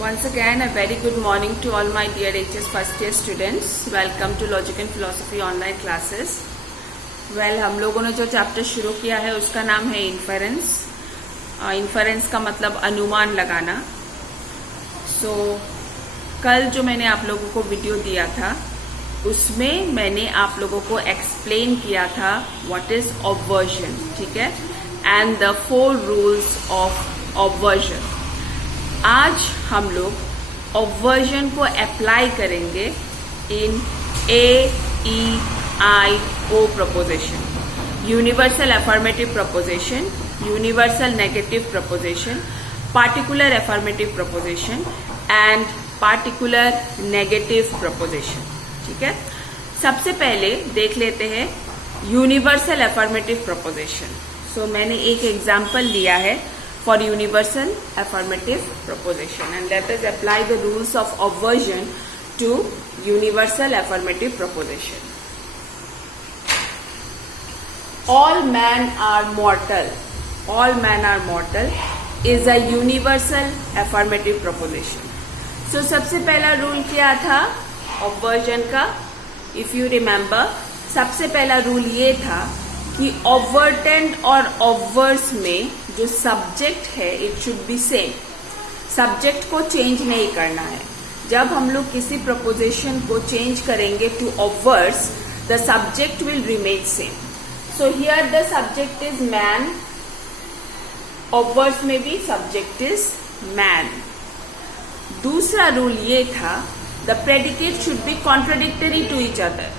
Once again, a very good morning to all my dear HS first year students. Welcome to Logic and Philosophy online classes. हम लोगों ने जो chapter शुरू किया है उसका नाम है इन्फेरेंस. इन्फेरेंस का मतलब अनुमान लगाना. कल जो मैंने आप लोगों को वीडियो दिया था उसमें मैंने आप लोगों को एक्सप्लेन किया था व्हाट इज ऑब्वर्जन, ठीक है, एंड द 4 रूल्स ऑफ ऑब्वर्जन. आज हम लोग ऑब्वर्जन को अप्लाई करेंगे इन AEIO preposition, universal affirmative preposition, universal negative preposition, particular affirmative preposition and particular negative preposition. ठीक है, सबसे पहले देख लेते हैं यूनिवर्सल अफर्मेटिव प्रपोजिशन. मैंने एक एग्जाम्पल लिया है for universal affirmative proposition and let us apply the rules of obversion to universal affirmative proposition. All men are mortal. All men are mortal is a universal affirmative proposition. सबसे पहला rule क्या था obversion का? If you remember, सबसे पहला rule ये था कि ऑब्वर्टेंट और ऑब्वर्स में जो सब्जेक्ट है it should B same. Subject को चेंज नहीं करना है. जब हम लोग किसी प्रपोजिशन को चेंज करेंगे to obverse, the subject will remain same. Here the subject is man, obverse में भी सब्जेक्ट इज मैन. दूसरा रूल ये था the predicate should be contradictory to each other.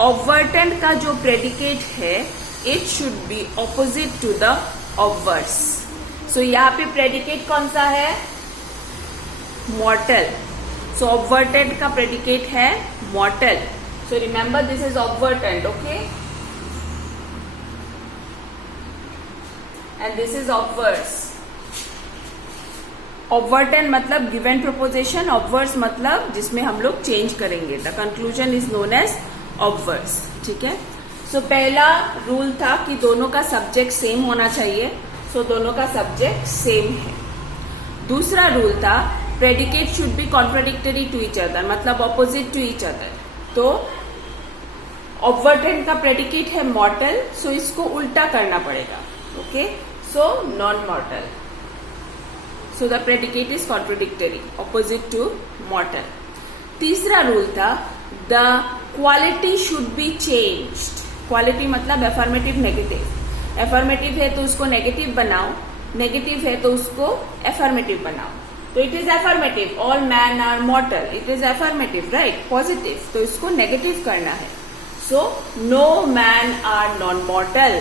Obvertend का जो प्रेडिकेट है it should be opposite to the obverse. यहाँ पे प्रेडिकेट कौन सा है? मॉर्टल. ऑब्वर्टेंट का प्रेडिकेट है mortal. Remember this is obvertend, okay, and this is obverse. Obvertend मतलब गिवन प्रपोजिशन, ऑब्वर्स मतलब जिसमें हम लोग चेंज करेंगे. The conclusion is known as obverse. ठीक है, पहला रूल था कि दोनों का सब्जेक्ट सेम होना चाहिए. दोनों का सब्जेक्ट सेम है. दूसरा रूल था predicate should be contradictory to each other, मतलब opposite to each other. Obvertend का प्रेडिकेट है मॉर्टल, इसको उल्टा करना पड़ेगा. Okay, non mortal. The predicate is contradictory, opposite to mortal. तीसरा रूल था the quality should be changed. Quality मतलब अफर्मेटिव नेगेटिव. अफर्मेटिव है तो उसको नेगेटिव बनाओ, नेगेटिव है तो उसको अफर्मेटिव बनाओ. It is affirmative, all man are mortal, it is affirmative, right, positive, तो इसको नेगेटिव करना है. No man are non mortal.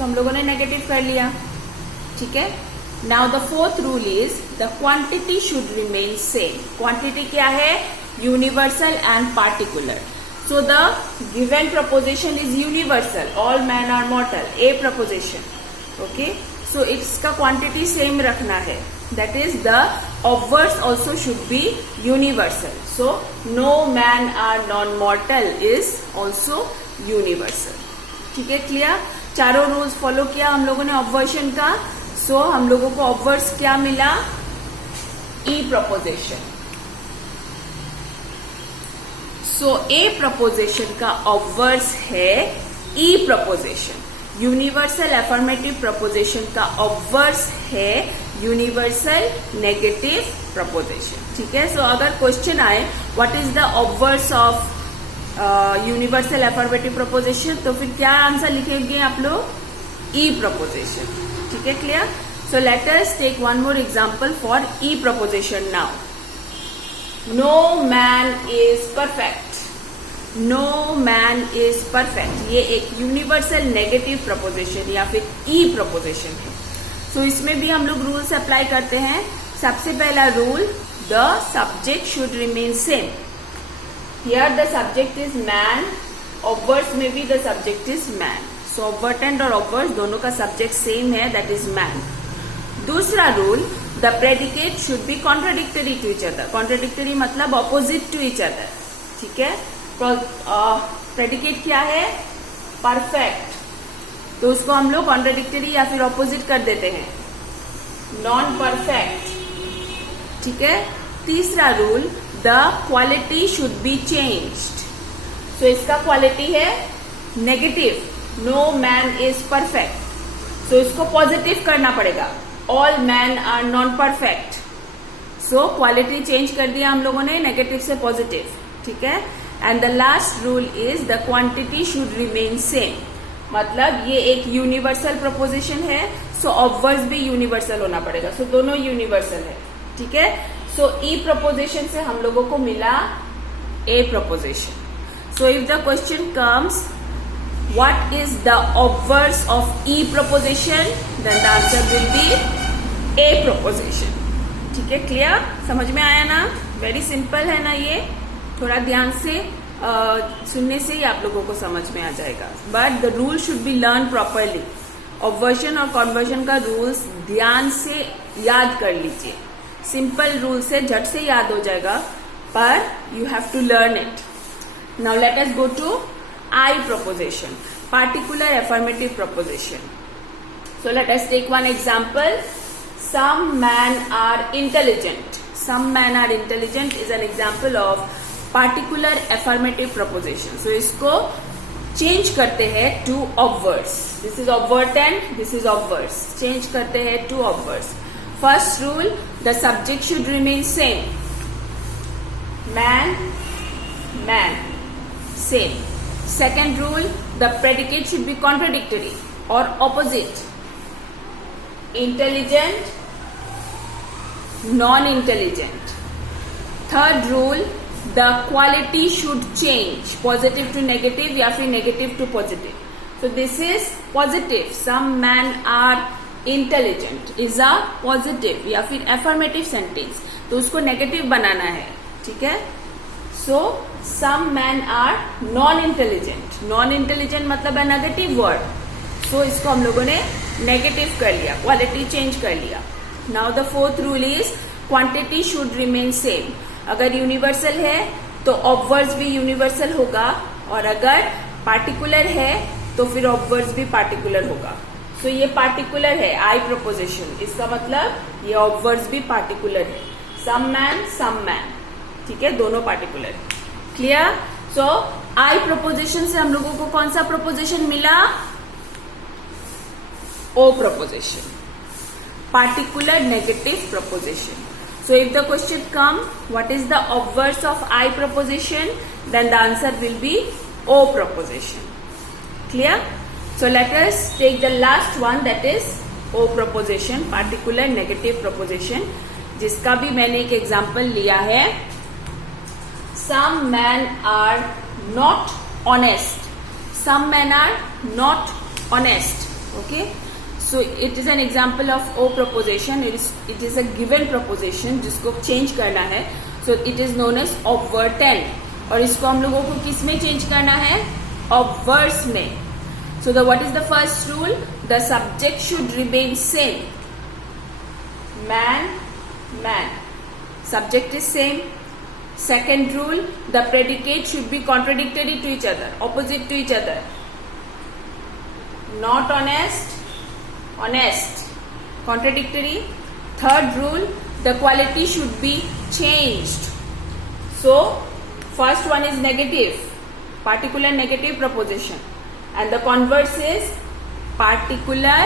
हम लोगों ने नेगेटिव कर लिया. ठीक है, now the 4th rule is the quantity should remain same. Quantity क्या है? Universal and particular. The given proposition is universal. All men are mortal. A proposition. Okay. इसका quantity same रखना है. That is the obverse also should be universal. No man are non-mortal is also universal. ठीक है, clear? चारों rules follow किया हम लोगों ने ऑब्वर्शन का. हम लोगों को ऑब्वर्स क्या मिला? E proposition. A प्रपोजिशन का ऑब्वर्स है E preposition. Universal affirmative preposition का ऑब्वर्स है यूनिवर्सल नेगेटिव प्रपोजिशन. ठीक है, अगर क्वेश्चन आए what is the obverse of universal affirmative proposition, तो फिर क्या आंसर लिखेंगे आप लोग? E proposition. ठीक है, clear? Let us take one more example for E proposition now. No man is perfect. No man is perfect. ये एक यूनिवर्सल नेगेटिव प्रपोजिशन या फिर E प्रपोजिशन है. इसमें भी हम लोग रूल्स अप्लाई करते हैं. सबसे पहला rule, the subject should remain same. Here the subject is man, obverse में भी the subject is man. Obvertend और ऑब्वर्स दोनों का सब्जेक्ट सेम है, दैट इज मैन. दूसरा rule, the predicate should be contradictory to each other. Contradictory मतलब opposite to each other. ठीक है, प्रेडिकेट क्या है? परफेक्ट. उसको हम लोग कॉन्ट्राडिक्टरी या फिर ऑपोजिट कर देते हैं, नॉन परफेक्ट. ठीक है, तीसरा rule, the quality should be changed. So इसका क्वालिटी है negative, no man is perfect. So इसको पॉजिटिव करना पड़ेगा, all man are non perfect. So quality change कर दिया हम लोगों ने, नेगेटिव से पॉजिटिव, ठीक है। And the last rule is the quantity should remain same. मतलब ये एक यूनिवर्सल प्रपोजिशन है, सो ऑब्वर्स भी यूनिवर्सल होना पड़ेगा। सो दोनों यूनिवर्सल है, ठीक है। सो ई प्रपोजिशन से हम लोगों को मिला a proposition. So if the question comes what is the obverse of E proposition, then the answer will be A proposition. ठीक है, क्लियर, समझ में आया ना? वेरी सिंपल है ना ये, थोड़ा ध्यान से सुनने से ही आप लोगों को समझ में आ जाएगा। But the rule should be learn properly. Obversion और कॉन्वर्शन का रूल्स ध्यान से याद कर लीजिए। सिंपल रूल से झट से याद हो जाएगा, पर you have to learn it. Now let us go to I proposition, particular affirmative proposition. So let us take one example. Some men are intelligent. Some men are intelligent is an example of particular affirmative proposition. So इसको change करते हैं to obverse. This is obvert and this is obverse. Change करते हैं to obverse. First rule, the subject should remain same. Man, man, same. Second rule, the predicate should be contradictory or opposite. Intelligent, non-intelligent. Third rule, the quality should change, positive to negative या फिर negative to positive. So this is positive. Some men are intelligent is a positive या फिर affirmative sentence. तो उसको negative बनाना है, ठीक है। So some men are non-intelligent. Non-intelligent मतलब है नेगेटिव वर्ड, सो इसको हम लोगों ने नेगेटिव कर लिया, क्वालिटी चेंज कर लिया। Now the fourth rule is quantity should remain same. अगर यूनिवर्सल है तो ऑब्वर्स भी यूनिवर्सल होगा, और अगर पार्टिकुलर है तो फिर ऑब्वर्स भी पार्टिकुलर होगा। सो ये पार्टिकुलर है आई प्रपोजिशन, इसका मतलब ये ऑब्वर्स भी पार्टिकुलर है। सम मैन, ठीक है, दोनों पार्टिकुलर है। क्लियर? सो आई प्रपोजिशन से हम लोगों को कौन सा प्रपोजिशन मिला? O proposition, particular negative proposition. So if the question come, what is the obverse of I proposition? Then the answer will be O proposition. Clear? So let us take the last one, that is O proposition, particular negative proposition, जिसका भी मैंने एक example लिया है। Some men are not honest. Some men are not honest. Okay? So it is an example of O proposition. It is a given proposition जिसको change करना है. So it is known as obvertent. और इसको हम लोगों को किस में चेंज करना है? Obverse में. So what is the first rule? The subject should remain same. Man. Subject is same. Second rule, the predicate should be contradictory to each other, opposite to each other. Not honest, honest, contradictory. Third rule, the quality should be changed. So first one is negative, particular negative proposition, and the converse is particular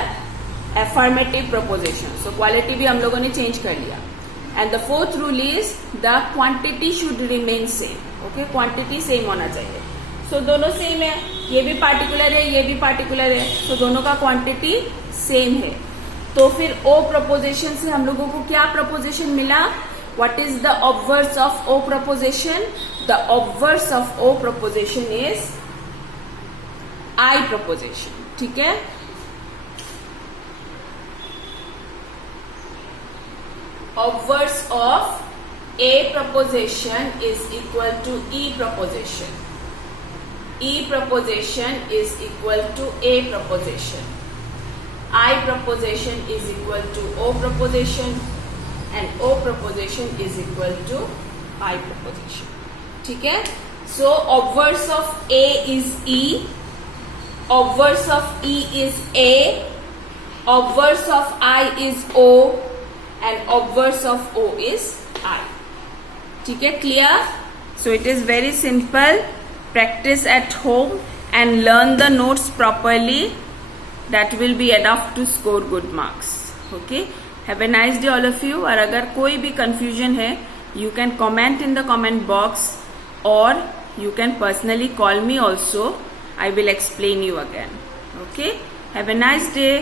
affirmative proposition. So quality भी हम लोगों ने change कर लिया. And the fourth rule is the quantity should remain same. Okay, quantity same होना चाहिए. So दोनों same है, ये भी particular है, ये भी particular है, so दोनों का quantity same है. तो फिर O proposition से हम लोगों को क्या proposition मिला? What is the obverse of O proposition? The obverse of O proposition is I proposition. ठीक है? Obverse of A proposition is equal to E proposition. E proposition is equal to A proposition. I proposition is equal to O proposition, and O proposition is equal to I proposition. ठीक है? So obverse of A is E, obverse of E is A, obverse of I is O, and obverse of O is I. ठीक है, clear? So it is very simple. Practice at home and learn the notes properly. That will be enough to score good marks. Okay, have a nice day all of you. और अगर कोई भी confusion है, you can comment in the comment box or you can personally call me also. I will explain you again. Okay, have a nice day.